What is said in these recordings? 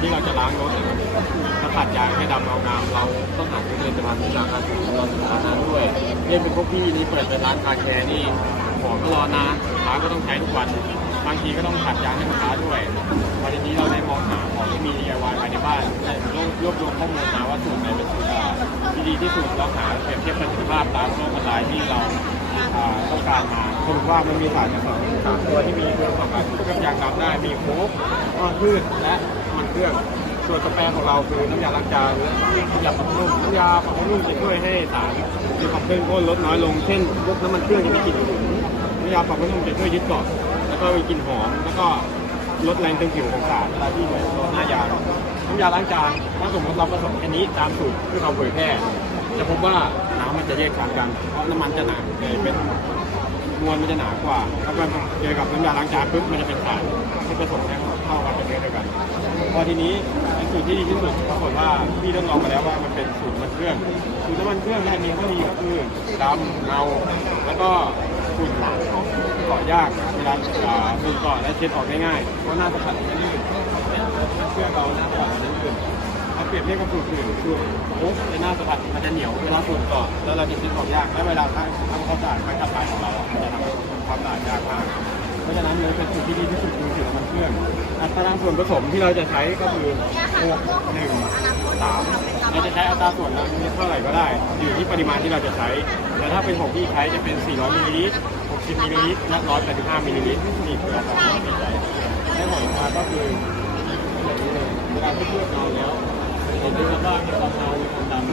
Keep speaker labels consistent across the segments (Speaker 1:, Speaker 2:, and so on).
Speaker 1: ที่เราจะล้างรถนะครับถ้าขัดยางให้ดำเงางามเราต้องหาผลิตภัณฑ์ที่ราคาถูกรอสินค้านานด้วยเรียเป็นพวกพี่นี่เปิดเป็นร้านคาแคร์นี่ของก็รอนานลูกค้าก็ต้องใช้ทุกวันบางทีก็ต้องขัดยางให้ลูกค้าด้วยพอทีนี้เราได้มองหาของที่มี DIY ภายในบ้านได้รวบรวมข้อมูลหาว่าสูตรไหนเป็นสูตรอ่าที่ดีที่สุดเราหาเปรียบเทียบประสิทธิภาพตามโลกออนไลน์ที่เราต้องการมาสรุปว่ามันมีสารผสมสามตัวที่มีคุณสมบัติเคลือบยางดำได้มีโค้กน้ำมันพืชและำมันเครื่อง ส่วนกาแฟของเราคือน้ำยาล้างจานและน้ำยาปรับผ้านุ่มน้ำยาปรับผ้านุ่มจะช่วยให้สารมีความเข้มข้นลดน้อยลง เช่นพวกน้ำมันเครื่องจะมีกลิ่นฉุนน้ำยาปรับผ้านุ่มจะช่วยยึดเกาะแล้วก็มีกลิ่นหอม แล้วก็ลดแรงตึงผิวของสารเวลาที่เราโดนหน้ายางน้ำยาล้างจานถ้าสมมติเราผสมอันนี้ตามสูตรที่เราเผยแพร่จะพบว่าน้ำมันจะแยกชั้นกันเพราะน้ำมันจะหนาเอ่อเป็นมวลมันจะหนากว่าแล้วก็เจอกับน้ำยาล้างจานปุ๊บมันจะเป็นสารที่ผสมให้เข้ากันเป็นเนื้อเดียวกัน อทีนี้สูตรที่ดีที่สุดปรากฏว่าพี่ทดลองมาแล้วว่ามันเป็นสูตรมันเครื่องสูตรน้ำมันเครื่องเนี่ยมีข้อดีก็คือดำเงาแล้วก็ฝุ่นหนาเกาะยากเวลาอ่าฝุ่นเกาะและเช็ดออกง่ายๆเพราะหน้าสัมผัสมันลื่นเนี่ยน้ำเครื่องเราหน้าสัมผัสมันลื่นถ้าเปรียบเทียบกับสูตรอื่นสูตรปุ๊บในหน้าสัมผัสมันจะเหนียวเวลาฝุ่นเกาะแล้วเราจะเช็ดออกยากและเวลาทำทำความสะอาดครั้งต่อไปของเราอะมันจะทำความสะอาดยากมาก ราะฉะนั้นเลยเป็นสูตรที่ดีที่สุดคือสูตรมันเครื่อง อัตราส่วนผสมที่เราจะใช้ก็คือ6 1 3เราจะใช้อัตราส่วนนั้นเท่าไหร่ก็ได้ อยู่ที่ปริมาณที่เราจะใช้แต่ถ้าเป็นของที่ใช้จะเป็น 400มิลลิลิตร60มิลลิลิตรและ185มิลลิลิตรนี่คืออัตราส่วนที่ใช้ได้ผลออกมาก็คืออย่างนี้เลยเวลาที่เคลือบเงาแล้วเห็นได้ว่ามีความเงามีความดำ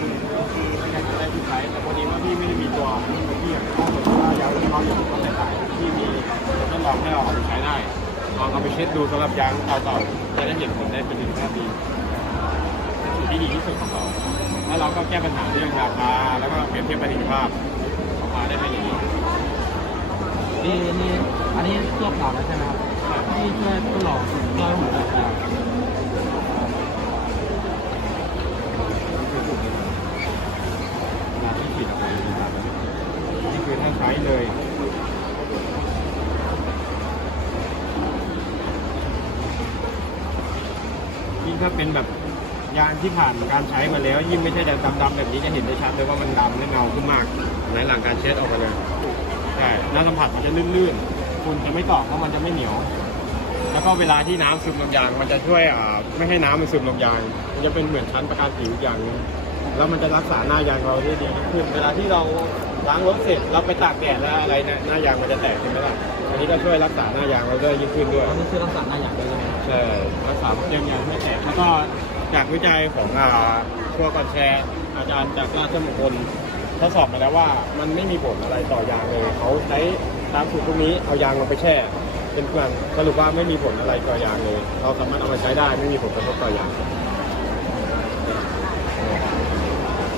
Speaker 1: คือไม่ใช่ได้ที่ใช้แต่พอดีว่าพี่ไม่ได้มีตัวที่อย่างข้อมูลว่ายางที่เขาอยู่ก็แต่ขา ลองให้เราเอาไปใช้ได้ลองเอาไปเช็ดดูสำหรับยางเก่าๆจะได้เห็นผลได้เป็นถึงห้าปีเป็นสูตรที่ดีที่สุดของเราแล้วเราก็แก้ปัญหาเรื่องราคาแล้วก็เปรียบเทียบประสิทธิภาพออกมาได้เป็นอย่างนี้
Speaker 2: นี่นี่อันนี้ตัวเปล่าแล้วใช่ไหมครับที่ช่วยทดลองช่วยผมเลยครับ
Speaker 1: งานที่ผิดออกมานะครับนี่คือถ้าใช้เลย ยิ่งถ้าเป็นแบบยางที่ผ่านการใช้มาแล้ว ยิ่งไม่ใช่แดงดำๆแบบนี้จะเห็นได้ชัดเลยว่ามันดำและเงาขึ้นมากในหลังการเช็ดออกมาเลยใช่น้าสัมผัสมันจะลื่นๆคุณจะไม่เกาะเพราะมันจะไม่เหนียว แล้วก็เวลาที่น้ำซึมลงยาง มันจะช่วยไม่ให้น้ำมันซึมลงยาง มันจะเป็นเหมือนชั้นประกันผิวอย่างนึง แล้วมันจะรักษาหน้ายางเราได้ดีขึ้นเวลาที่เราล้างรถเสร็จเราไปตากแดดแล้วอะไรเนี่ยหน้ายางมันจะแตกใช่ไหมล่ะอันนี้ก็ช่วยรักษาหน้ายางเราได้ยิ่งขึ้นด้วย
Speaker 2: อันนี้คือรักษาหน้าอย่างเลยใช่ไหมครับ
Speaker 1: ใช่รักษาพวกยางยางไม่แตกแล้วก็จากวิจัยของอ่าทัวร์ก่อนแชร์อาจารย์จากราชมงคลทดสอบมาแล้วว่ามันไม่มีผลอะไรต่อยางเลยเขาใช้ตามสูตรพวกนี้เอายางลงไปแช่เป็นเพื่อนสรุปว่าไม่มีผลอะไรต่อยางเลย เราสามารถเอามาใช้ได้ไม่มีผลกระทบต่อยาง